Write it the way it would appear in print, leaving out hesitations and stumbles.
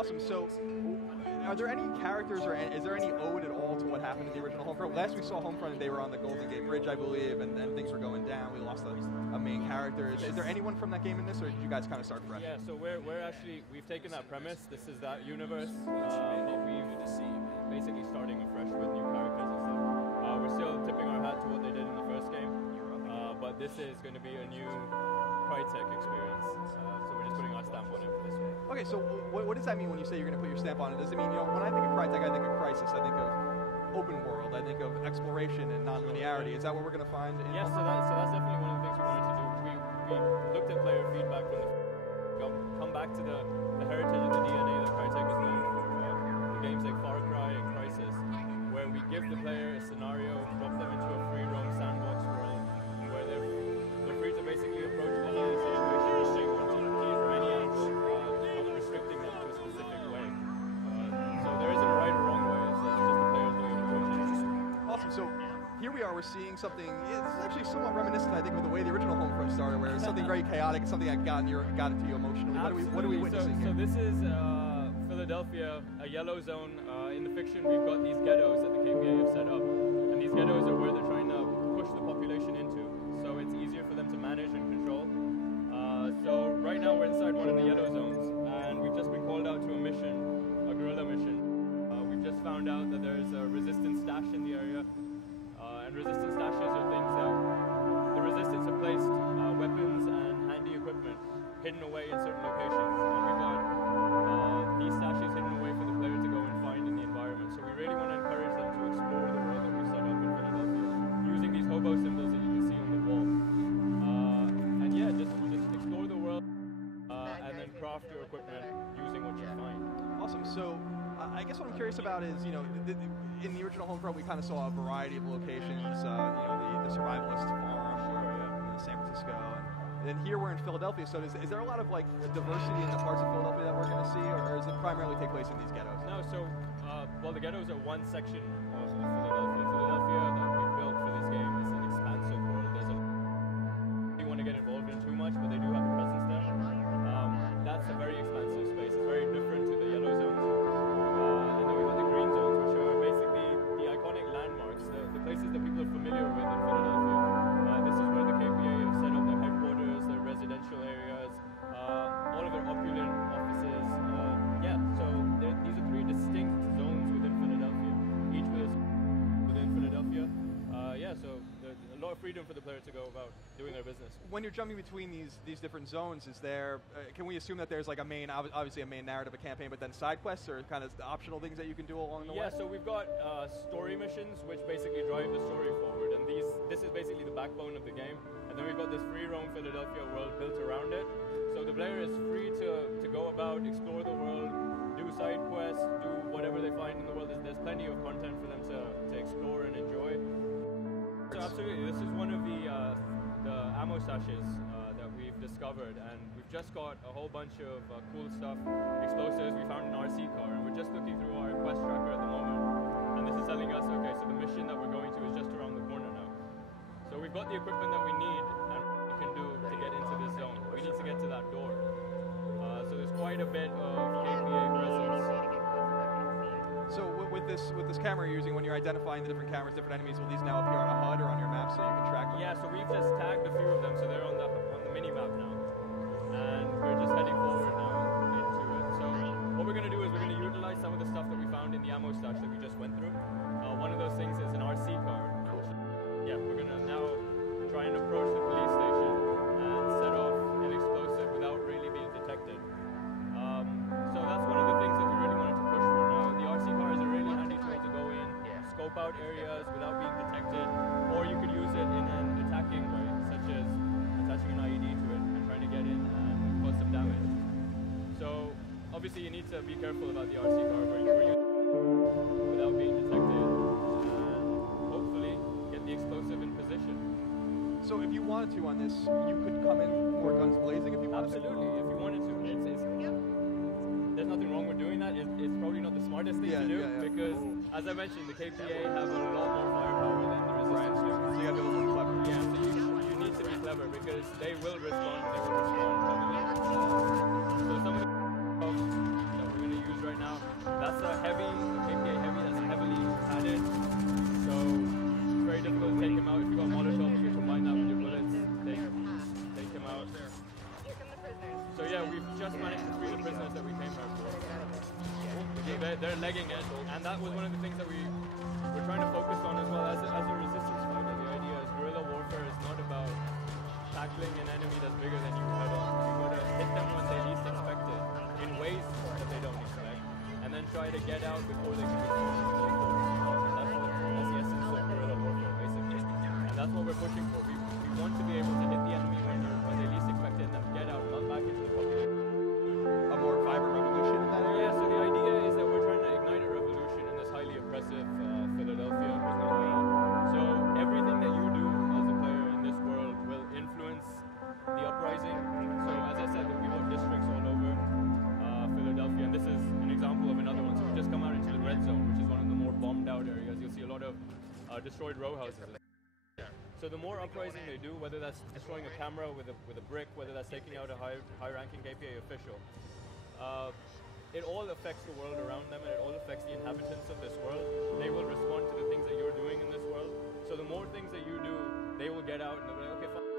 Awesome. So, are there any characters or is there any ode at all to what happened in the original Homefront? Last we saw Homefront, they were on the Golden Gate Bridge, I believe, and things were going down. We lost a main character. Is there anyone from that game in this, or did you guys kind of start fresh? Yeah, so we've taken that premise. This is that universe, but we've basically starting afresh with new characters and stuff. We're still tipping our hat to what they did in the first game, but this is going to be a new Crytek experience. So we're just putting our stamp on it for this game. Okay, so what does that mean when you say you're going to put your stamp on it? Does it mean, when I think of Crytek, I think of Crisis, I think of open world, I think of exploration and non-linearity. Is that what we're going to find? Yes, so that's definitely one of the things we wanted to do. We looked at player feedback from come back to the heritage and the DNA that Crytek is known for. Games like Far Cry and Crisis, where we give the player a scenario, drop them into a free roam sandbox world, where they're free to basically approach any situation they want to from any angle, not restricting them to a specific way. So there isn't a right or wrong way, it's just the player's way of approaching it. Awesome. So here we are, we're seeing something, it's actually somewhat reminiscent, I think, of the way the original Homefront started, where it's something very chaotic, something that got it to you emotionally. What are we witnessing here? So this is Philadelphia, a yellow zone. In the fiction, we've got these ghettos that the KPA have set up, and these ghettos are where they're trying to push the population into, so it's easier for them to manage and control. So right now we're inside one of the yellow zones, and we've just been called out to a mission, a guerrilla mission. We've just found out that there's a resistance stash in the area, and resistance stashes are things that the resistance have placed weapons and handy equipment hidden away in certain locations, and we've got these stashes hidden away for the player to go and find in the environment. So we really want to encourage them to explore the world that we've set up in Philadelphia, using these hobo symbols that you can see on the wall. And yeah, just explore the world and then craft your equipment using what you find. Awesome. So I guess what I'm curious about is, in the original Homefront, we kind of saw a variety of locations, the survivalist farm, San Francisco, and then here we're in Philadelphia. So is there a lot of diversity in the parts of Philadelphia that we're going to see, or does it primarily take place in these ghettos? No, so well, the ghettos are one section of Philadelphia. Philadelphia that we've built for this game is an expansive world. They want to get involved in too much, but they do have a presence there. That's a very expansive space. It's very different to the yellow zones. And then we've got the green zones, which are basically the iconic landmarks, the places that people are familiar with in Philadelphia. This is where the KPA have set up their headquarters, their residential areas, all of their opulent offices. So these are three distinct zones within Philadelphia, each within Philadelphia. So there's a lot of freedom for the player to go about doing their business. When you're jumping between these different zones, is there, can we assume that there's obviously a main narrative, a campaign, but then side quests or kind of optional things that you can do along the way? Yeah, so we've got story missions, which basically drive the story forward, and this is basically the backbone of the game. And then we've got this free roam Philadelphia world built around it. So the player is free to go about, explore the world, do side quests, do whatever they find in the world. There's plenty of content for them to explore and enjoy. So absolutely, this is one of the ammo stashes that we've discovered, and we've just got a whole bunch of cool stuff, explosives. We found an RC car, and we're just looking through our quest tracker at the moment, and this is telling us, okay, so the mission that we're going to is just around the corner now. So we've got the equipment that we need and what we can do to get into this zone. We need to get to that door. So there's quite a bit of KPA presence. So with this camera you're using, when you're identifying the different cameras, different enemies, will these now appear on a HUD or on your map so you can track them? Yeah, so we've just tagged a few of them, so they're on the mini-map now. And we're just heading forward now into it. So what we're going to do is we're going to utilize some of the stuff that we found in the ammo stash that we just went through. One of those things is an RC car. We're going to now try and approach the police station and set off an explosive without really being detected. So that's one of the things that we really wanted to push for now. The RC car is a really handy tool to go in, scope out areas without being detected, or you could use it in an attacking way, such as attaching an IED to it and trying to get in and cause some damage. So obviously you need to be careful about the RC car where you without being detected and hopefully get the explosive in position. So if you wanted to on this, you could come in more guns blazing if you wanted Absolutely, to? if you wanted to. There's nothing wrong with doing that. It's probably not the smartest thing to do because, as I mentioned, the KPA have a lot more firepower than the resistance do. So you have to be a little clever. Yeah, so you need to be clever because they will respond. They will respond heavily. So some of the that we're going to use just managed to free the prisoners that we came here for. They're legging it, and that was one of the things that we're trying to focus on as well as a resistance fighter. The idea is guerrilla warfare is not about tackling an enemy that's bigger than you head on. You gotta hit them when they least expect it, in ways that they don't expect, and then try to get out before they can be forced. That's the essence of guerrilla warfare, basically. And that's what we're pushing for. We want to be able to hit the enemy when they least expect it and then get out, not back into the population. A more vibrant revolution in that area? Yeah, so the idea is that we're trying to ignite a revolution in this highly oppressive Philadelphia. So everything that you do as a player in this world will influence the uprising. So as I said, we have districts all over Philadelphia, and this is an example of another one. So we've just come out into the red zone, which is one of the more bombed out areas. You'll see a lot of destroyed row houses. So the more uprising they do, whether that's destroying a camera with a brick, whether that's taking out a high-ranking KPA official, it all affects the world around them, and it all affects the inhabitants of this world. They will respond to the things that you're doing in this world. So the more things that you do, they will get out and they'll be like, okay, fine.